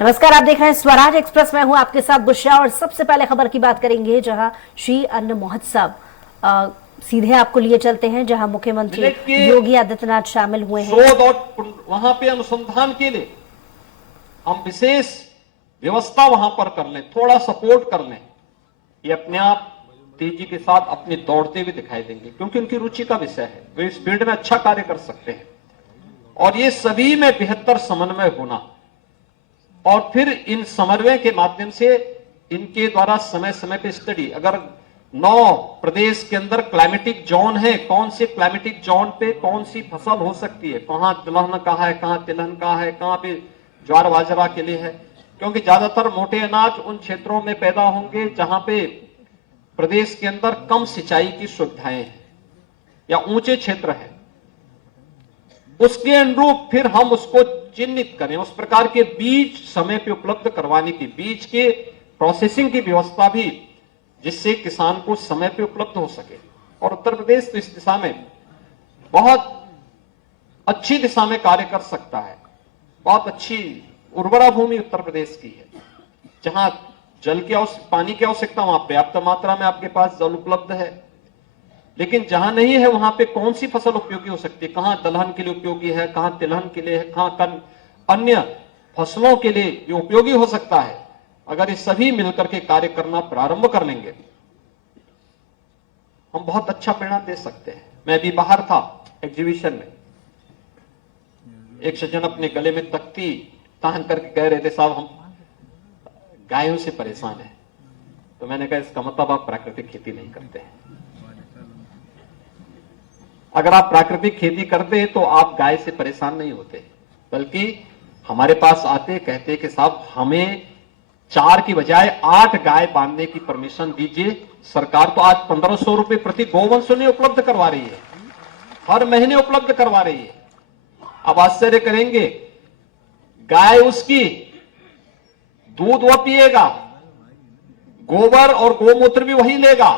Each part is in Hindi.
नमस्कार, आप देख रहे हैं स्वराज एक्सप्रेस। मैं हूं आपके साथ बुशरा और सबसे पहले खबर की बात करेंगे जहां श्री अन्न महोत्सव सीधे आपको लिए चलते हैं, जहां मुख्यमंत्री योगी आदित्यनाथ शामिल हुए हैं। शोध और वहां पे अनुसंधान के लिए हम विशेष व्यवस्था वहां पर कर लें, थोड़ा सपोर्ट कर लें, ये अपने आप तेजी के साथ अपने दौड़ते हुए दिखाई देंगे, क्योंकि उनकी रुचि का विषय है। वे इस फील्ड में अच्छा कार्य कर सकते हैं और ये सभी में बेहतर समन्वय होना और फिर इन समन्वय के माध्यम से इनके द्वारा समय समय पे स्टडी, अगर 9 प्रदेश के अंदर क्लाइमेटिक जोन है, कौन से क्लाइमेटिक जोन पे कौन सी फसल हो सकती है, कहां दलहन का है, कहां तिलहन का है, कहां पे ज्वार बाजरा के लिए है, क्योंकि ज्यादातर मोटे अनाज उन क्षेत्रों में पैदा होंगे जहां पे प्रदेश के अंदर कम सिंचाई की सुविधाएं हैं या ऊंचे क्षेत्र है। उसके अनुरूप फिर हम उसको चिन्हित करें, उस प्रकार के बीज समय पे उपलब्ध करवाने की, बीज के प्रोसेसिंग की व्यवस्था भी, जिससे किसान को समय पे उपलब्ध हो सके। और उत्तर प्रदेश तो इस दिशा में बहुत अच्छी दिशा में कार्य कर सकता है। बहुत अच्छी उर्वरा भूमि उत्तर प्रदेश की है, जहां जल की पानी की आवश्यकता, वहां पर्याप्त मात्रा में आपके पास जल उपलब्ध है, लेकिन जहां नहीं है वहां पे कौन सी फसल उपयोगी हो सकती है, कहां दलहन के लिए उपयोगी है, कहां तिलहन के लिए है, कहां अन्य फसलों के लिए जो उपयोगी हो सकता है। अगर ये सभी मिलकर के कार्य करना प्रारंभ कर लेंगे, हम बहुत अच्छा परिणाम दे सकते हैं। मैं भी बाहर था एग्जीबिशन में, एक सज्जन अपने गले में तख्ती तान करके कह रहे थे, साहब हम गायों से परेशान हैं। तो मैंने कहा इसका मतलब आप प्राकृतिक खेती नहीं करते हैं। अगर आप प्राकृतिक खेती करते तो आप गाय से परेशान नहीं होते, बल्कि हमारे पास आते कहते कि साहब हमें 4 की बजाय 8 गाय बांधने की परमिशन दीजिए। सरकार तो आज 1500 रुपए प्रति गोवंश नहीं उपलब्ध करवा रही है, हर महीने उपलब्ध करवा रही है। अब आश्चर्य करेंगे, गाय उसकी दूध वो पिएगा, गोबर और गोमूत्र भी वही लेगा,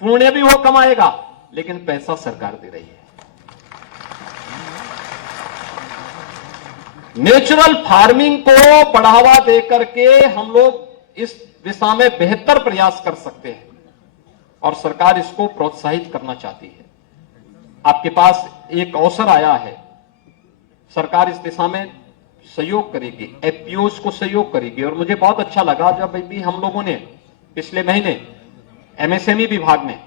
पुण्य भी वो कमाएगा, लेकिन पैसा सरकार दे रही है। नेचुरल फार्मिंग को बढ़ावा देकर के हम लोग इस दिशा में बेहतर प्रयास कर सकते हैं और सरकार इसको प्रोत्साहित करना चाहती है। आपके पास एक अवसर आया है, सरकार इस दिशा में सहयोग करेगी, एफपीओस को सहयोग करेगी। और मुझे बहुत अच्छा लगा जब भी हम लोगों ने पिछले महीने एमएसएमई विभाग ने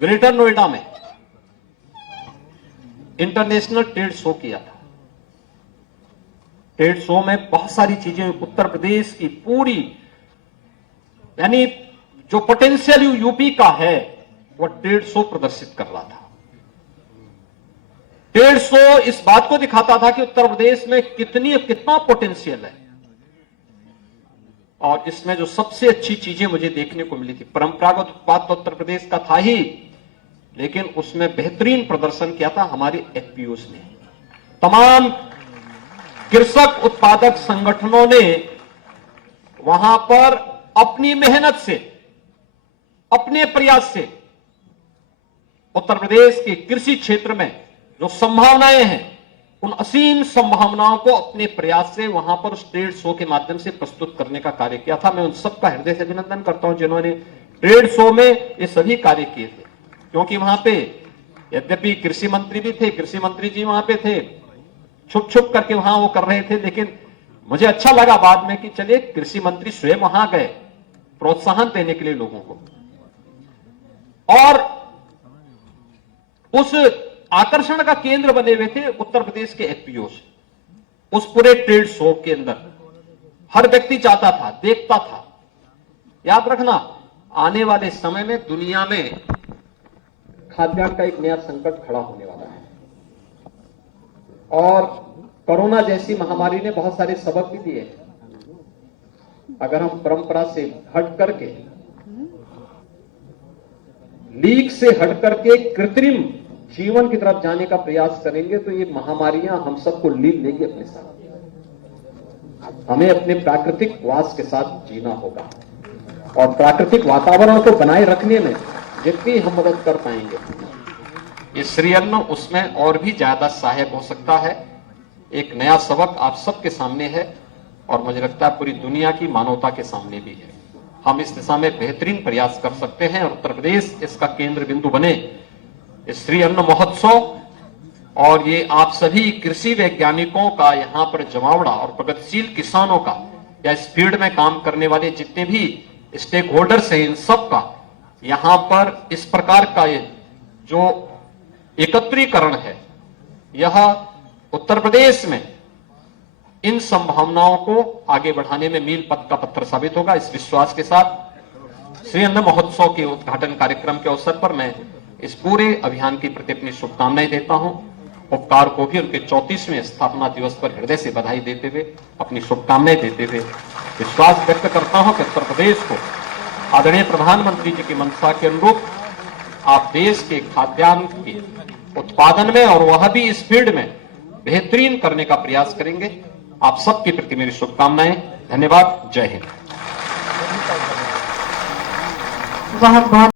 ग्रेटर नोएडा में इंटरनेशनल ट्रेड शो किया था। ट्रेड शो में बहुत सारी चीजें उत्तर प्रदेश की पूरी, यानी जो पोटेंशियल यूपी का है, वो ट्रेड शो प्रदर्शित कर रहा था। ट्रेड शो इस बात को दिखाता था कि उत्तर प्रदेश में कितना पोटेंशियल है। और इसमें जो सबसे अच्छी चीजें मुझे देखने को मिली थी, परंपरागत उत्पाद तो उत्तर प्रदेश का था ही, लेकिन उसमें बेहतरीन प्रदर्शन किया था हमारे एफपीओस ने। तमाम कृषक उत्पादक संगठनों ने वहां पर अपनी मेहनत से, अपने प्रयास से उत्तर प्रदेश के कृषि क्षेत्र में जो संभावनाएं हैं, उन असीम संभावनाओं को अपने प्रयास से वहां पर उस ट्रेड शो के माध्यम से प्रस्तुत करने का कार्य किया था। मैं उन सबका हृदय से अभिनंदन करता हूं जिन्होंने ट्रेड शो में ये सभी कार्य किए थे, क्योंकि वहां पे यद्यपि कृषि मंत्री भी थे, कृषि मंत्री जी वहां पे थे, छुप छुप करके वहां वो कर रहे थे, लेकिन मुझे अच्छा लगा बाद में कि चलिए कृषि मंत्री स्वयं वहां गए प्रोत्साहन देने के लिए लोगों को। और उस आकर्षण का केंद्र बने हुए थे उत्तर प्रदेश के एफपीओस। उस पूरे ट्रेड शो के अंदर हर व्यक्ति चाहता था, देखता था। याद रखना, आने वाले समय में दुनिया में खाद्यान्न का एक नया संकट खड़ा होने वाला है, और कोरोना जैसी महामारी ने बहुत सारे सबक भी दिए। अगर हम परंपरा से हट करके, लीक से हट करके कृत्रिम जीवन की तरफ जाने का प्रयास करेंगे तो ये महामारियां हम सबको लील लेंगी अपने साथ। हमें अपने प्राकृतिक वास के साथ जीना होगा और प्राकृतिक वातावरण को बनाए रखने में जितनी हम मदद कर पाएंगे, ये श्री अन्न उसमें और भी ज्यादा सहायक हो सकता है। एक नया सबक आप सबके सामने है और मुझे लगता है पूरी दुनिया की मानवता के सामने भी है। हम इस दिशा में बेहतरीन प्रयास कर सकते हैं और उत्तर प्रदेश इसका केंद्र बिंदु बने। इस श्री अन्न महोत्सव और ये आप सभी कृषि वैज्ञानिकों का यहाँ पर जमावड़ा और प्रगतिशील किसानों का या इस फील्ड में काम करने वाले जितने भी स्टेक होल्डर्स हैं, इन सब का यहाँ पर इस प्रकार का ये जो एकत्रीकरण है, यह उत्तर प्रदेश में इन संभावनाओं को आगे बढ़ाने में मील का पत्थर साबित होगा। इस विश्वास के साथ श्री अन्न महोत्सव के उद्घाटन कार्यक्रम के अवसर पर मैं इस पूरे अभियान के प्रति अपनी शुभकामनाएं देता हूं। उपकार को भी उनके 34वें स्थापना दिवस पर हृदय से बधाई देते हुए, अपनी शुभकामनाएं देते हुए विश्वास व्यक्त करता हूं कि उत्तर प्रदेश को आदरणीय प्रधानमंत्री जी की मंशा के अनुरूप आप देश के खाद्यान्न के उत्पादन में और वह भी इस फील्ड में बेहतरीन करने का प्रयास करेंगे। आप सबके प्रति मेरी शुभकामनाएं। धन्यवाद। जय हिंद। बहुत बहुत